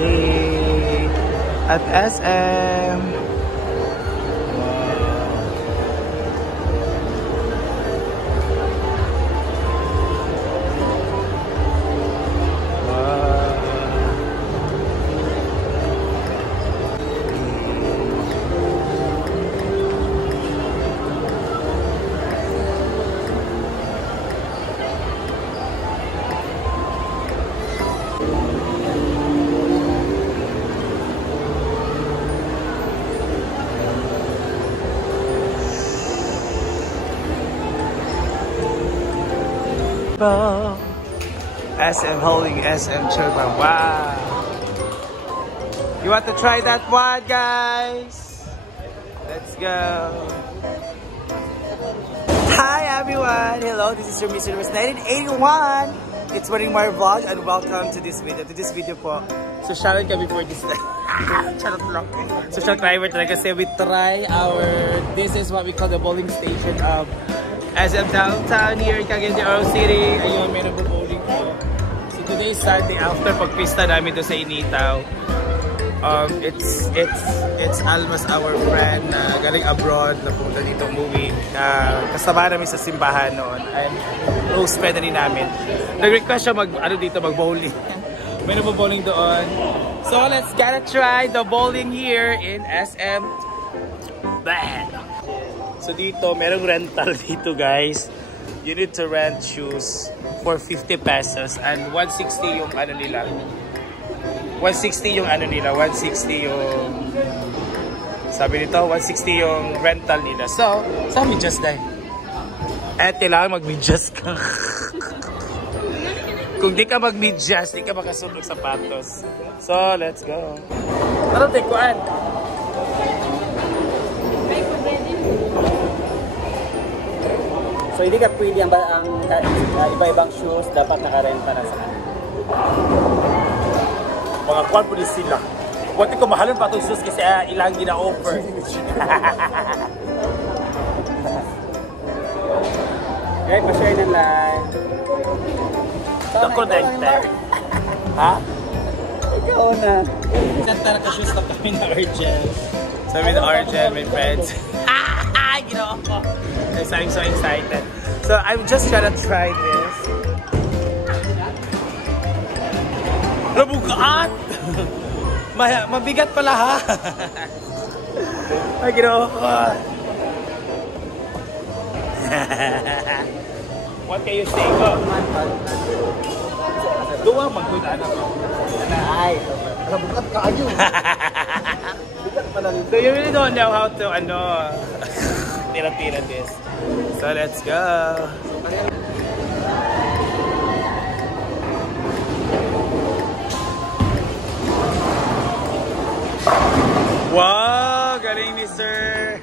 Yay! At SM. SM holding SM children. Wow! You want to try that one, guys? Let's go! Hi everyone! Hello, this is your Miss Universe 1981. It's Marimar Vlog and welcome to this video. Po. So shoutout kami for this. Charot lang. Social climber talaga kasi we try this is what we call the bowling station of SM downtown here in Cagayan de Oro City. Ayun, may nagbo-bowling po. So today is Sunday after pagpista namin doon sa Initaw. It's almost our friend galing abroad na pumunta dito umuwi. Kasama namin sa simbahan noon. And close friend na rin namin. Nag-request siya mag-bowling. May nagbo-bowling doon. So let's gotta try the bowling here in SM. Bad! So dito, merong rental dito guys. You need to rent shoes for 50 pesos and 160 yung ano nila. 160 yung ano nila, 160 yung sabi nito, 160 yung rental nila. So, saan mi-just dahil? Kailangan mag-mi-just ka. Kung di ka mag-mi-just, di ka makasunog sapatos. So, let's go. Ano tekuan? So hindi ka pwede ang iba-ibang shoes dapat nakarenta na sa kanila. Mga kwan po sila. Huwag ko mahalon pa itong shoes kasi ilang gina-offer. Okay, pa-share na lang. The connector. Ha? Ikaw na. Saan talaga shoes na kami na Argel? Sabi na Argel, my friends. Ginawa ko. So I'm so excited. So I'm just gonna try this. Labukaat! Mabigat pala ha. Ay, ginawa ko. What can you say? Go. Duwa, magkulaan ako. Ay, labukat ka ayo. So you really don't know how to tira-tira this. So let's go. Wow, galing ni sir.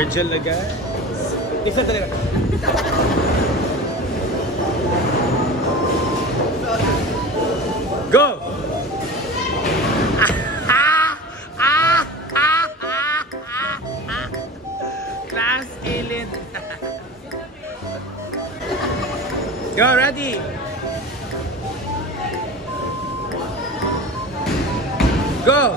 Argel na guys. Isa talaga. Go! Class elite. Go, ready? Go!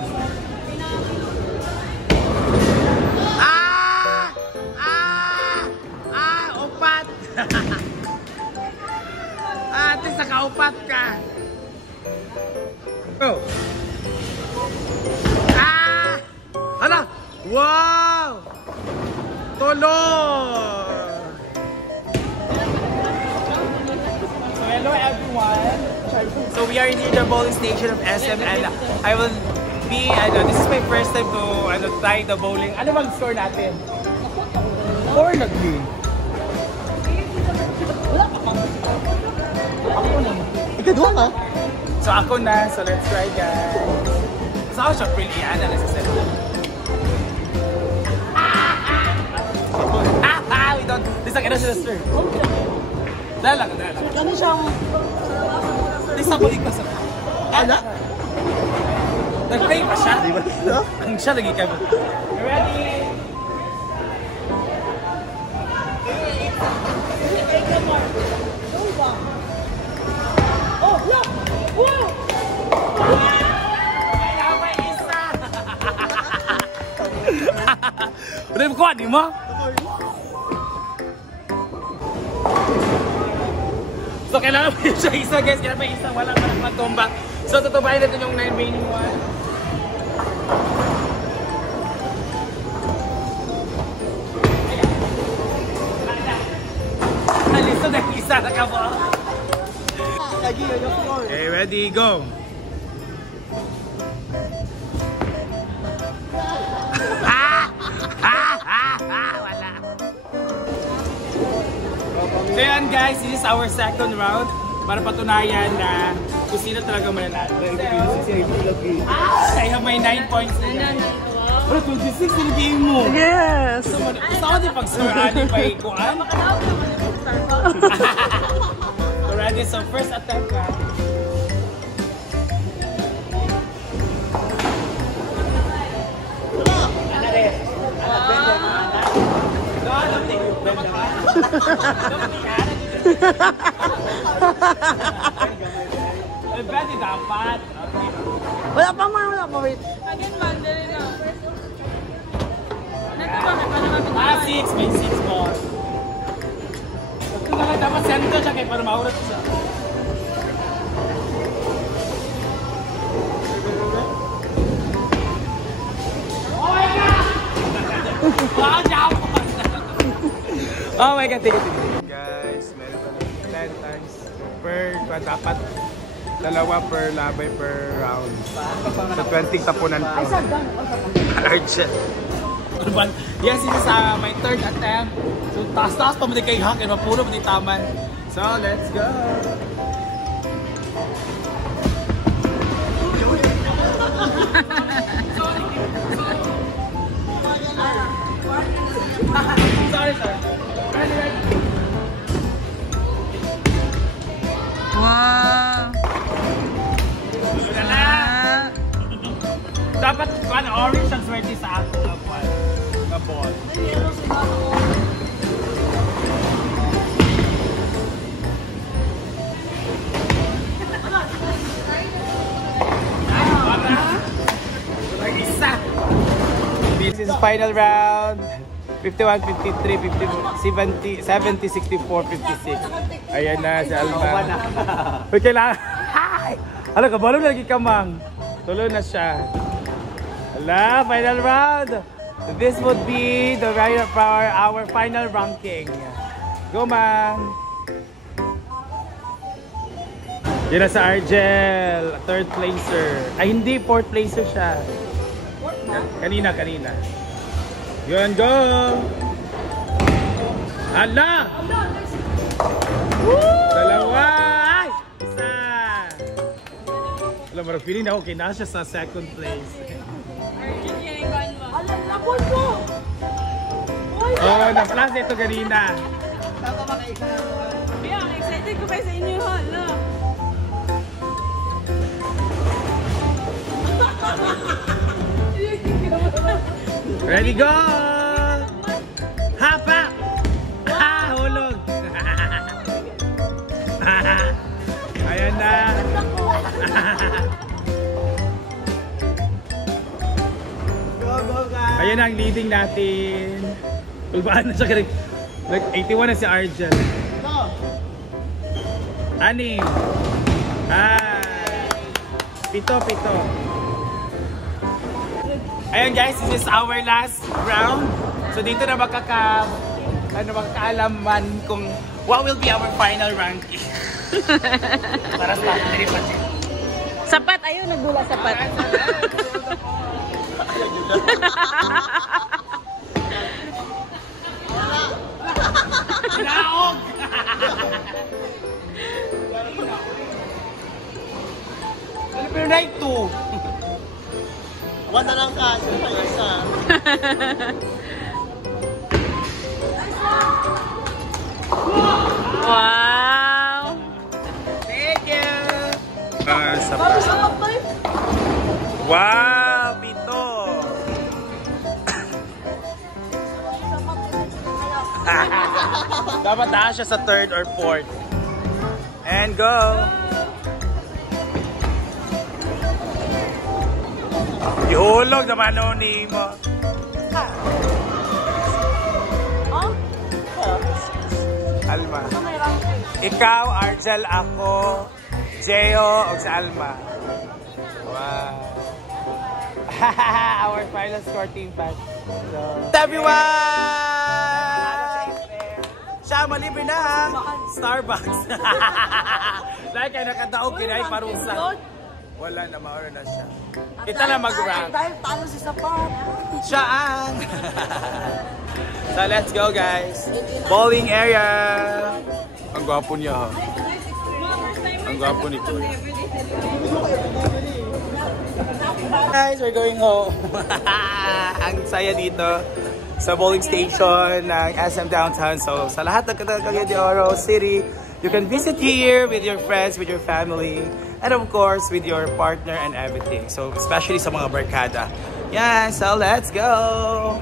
At least nakaupat ka. Go. Hala. Wow. Lolo! So hello everyone. So we are near the bowling station of SM and I will be, this is my first time to try the bowling. Ano bang score natin? 4 lagi. Wala pa kang. Ako na. Ikadwa ka? So ako na, so let's try guys. So ako siya pretty, ano na sa set. We don't, this is like ano siya sir. Dala lang. Ano siyang... This ako di ko sa... Ano? Nag-play pa siya? Di ba? Ang siya lagi kami. Ready? Oh, look! Wow! May isa! Udah mo kuha, di mo? So kailangan mo yun siya isa guys, kailangan pa isa, wala pa nagmatumba. So tutubahin natin yung 9 remaining one. Alisto na isa na ka po. Lagi yun yung floor. Okay, ready, go! Wala. So yan guys, this is our second round para patunayan na kung sino talaga mananalo. I have my 9 points na. Pero 26 yung game mo. Yes! Gusto ko din pag-score pa ikuan. So ready, so first attempt na. Pwede dapat. Wala pa man, wait. Again, man, dali na. Nagkabakit pa naman. 6, may 6 balls. Kung dapat center siya kayo para maurat siya. Oh my God, take it. Guys, meron pa 10 times per, dapat dalawa per labay per round. So 20 tapunan po. Urgent. Yes, this is my third attempt. So taas-taas pa mo din kay Hak and mapuno mo din taman. So let's go! Sorry, sir. Wow! Dapat orange ang swerte sa ato na ball. This is final round. 51, 53, 50, 70, 64, 56. Ayan na si Alma. Okay lang. Hala, kabalo na lagi kamang. Tuloy na siya. Hala, final round. This would be the right for our final ranking. Go, Mang. Yun na sa Argel. Third placer. Ay, hindi. Fourth placer siya. Kanina. Yun, go! Hala! Dalawa! Ay! Isa! Alam mo, feeling na okay na siya sa second place. Alam, lakon mo! Oh, na-plus ito kanina. Kaya, excited ko kayo sa inyo, hala. Ready, go! Hapa! Ha! Hulog! Ayan na! Ayan na ang leading natin. Ulbaan na siya ka rin. Like, 81 na si Argel. Anim. Ay. Pito. Ayan guys, this is our last round. So dito na makakaalaman kung what will be our final ranking. Para sa delivery. Sapat, ayun, nagdula sapat. Naog! Pero na ito. Wala lang ka, sila yung isa. Wow! Thank you! Wow! Pito! Dapat na siya sa 3rd or 4th. And go! Ihulog naman o ni mo. Alma. Ikaw, Argel, ako, Jeho, o sa Alma. Wow. Our final score team pass. So, everyone! Siya, malibre na ha. Starbucks. Dahil kayo nakadaog, kinay parusa. Wala na, maura na siya. Kita na mag-rank. Dahil talo si Sapat. Siya ang. So let's go guys. Bowling area. Ang gwapo niya ha. Ang gwapo nito. Guys, we're going home. Ang saya dito sa bowling station ng SM Downtown. So sa lahat ng Cagayan de Oro City, you can visit here with your friends, with your family, and of course with your partner and everything. So especially sa mga barkada. Yeah, so let's go.